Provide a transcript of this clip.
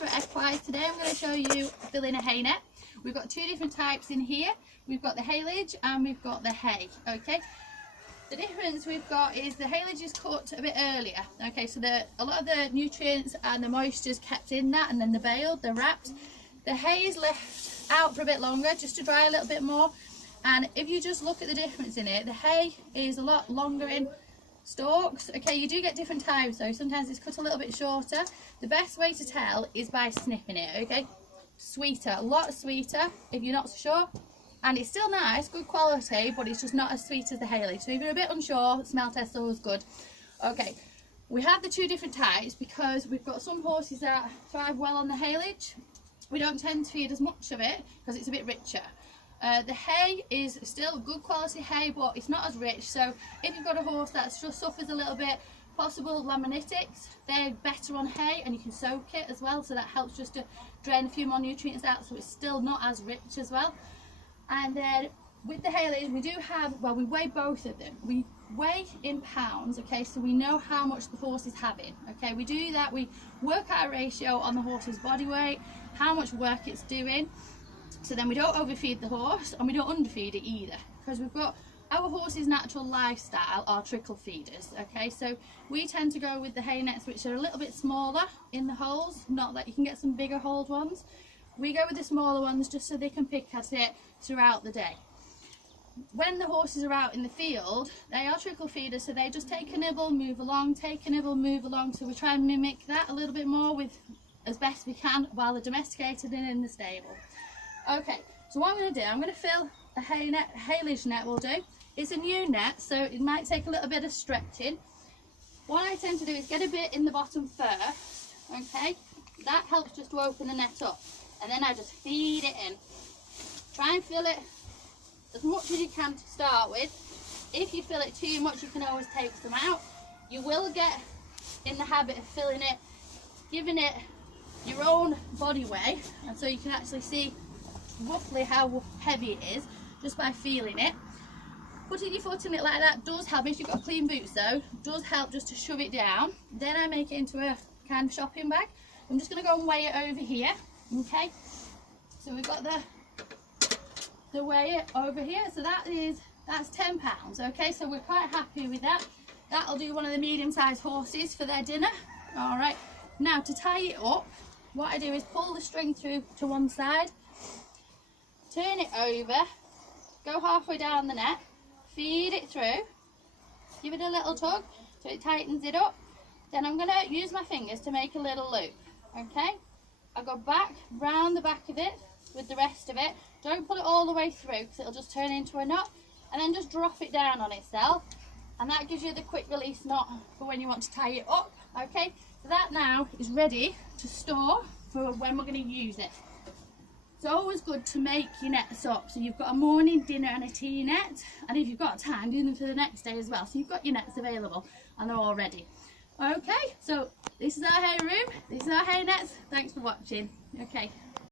Lisa at Equine. Today I'm going to show you filling a hay net. We've got two different types in here. We've got the haylage and we've got the hay. Okay, the difference we've got is the haylage is cut a bit earlier. Okay, so a lot of the nutrients and the moisture is kept in that, and then they're baled, they're wrapped. The hay is left out for a bit longer just to dry a little bit more. And if you just look at the difference in it, the hay is a lot longer in stalks. Okay, you do get different types though. Sometimes it's cut a little bit shorter. The best way to tell is by sniffing it. Okay, sweeter, a lot sweeter if you're not so sure, and it's still nice, good quality, but it's just not as sweet as the haylage. So if you're a bit unsure, smell test always good. Okay, we have the two different types because we've got some horses that thrive well on the haylage. We don't tend to feed as much of it because it's a bit richer. The hay is still good quality hay, but it's not as rich. So if you've got a horse that just suffers a little bit, possible laminitis, they're better on hay, and you can soak it as well, so that helps just to drain a few more nutrients out, so it's still not as rich as well. And then with the haylage, we do have, well, we weigh both of them. We weigh in pounds, okay, so we know how much the horse is having. Okay, we do that, we work out a ratio on the horse's body weight, how much work it's doing. So then we don't overfeed the horse and we don't underfeed it either, because we've got our horse's natural lifestyle are trickle feeders. Okay, so we tend to go with the hay nets, which are a little bit smaller in the holes, not that you can get some bigger holed ones. We go with the smaller ones just so they can pick at it throughout the day. When the horses are out in the field, they are trickle feeders, so they just take a nibble, move along, take a nibble, move along. So we try and mimic that a little bit more with as best we can while they're domesticated and in the stable. Okay, so what I'm going to do, I'm going to fill a haylage net will do. It's a new net, so it might take a little bit of stretching. What I tend to do is get a bit in the bottom first, okay? That helps just to open the net up. And then I just feed it in. Try and fill it as much as you can to start with. If you fill it too much, you can always take some out. You will get in the habit of filling it, giving it your own body weight, and so you can actually see roughly how heavy it is just by feeling it. Putting your foot in it like that does help. If you've got clean boots though, does help just to shove it down. Then I make it into a kind of shopping bag. I'm just going to go and weigh it over here. Okay, so we've got the weigh it over here, so that's 10 pounds. Okay, so we're quite happy with that. That'll do one of the medium-sized horses for their dinner. All right, now to tie it up, what I do is pull the string through to one side, turn it over, go halfway down the net, feed it through, give it a little tug so it tightens it up. Then I'm going to use my fingers to make a little loop. Okay, I go back round the back of it with the rest of it. Don't pull it all the way through because it'll just turn into a knot, and then just drop it down on itself, and that gives you the quick release knot for when you want to tie it up. Okay, so that now is ready to store for when we're going to use it. It's always good to make your nets up, so you've got a morning, dinner and a tea net, and if you've got time, do them for the next day as well, so you've got your nets available and they're all ready. Okay, so this is our hay room, this is our hay nets. Thanks for watching. Okay.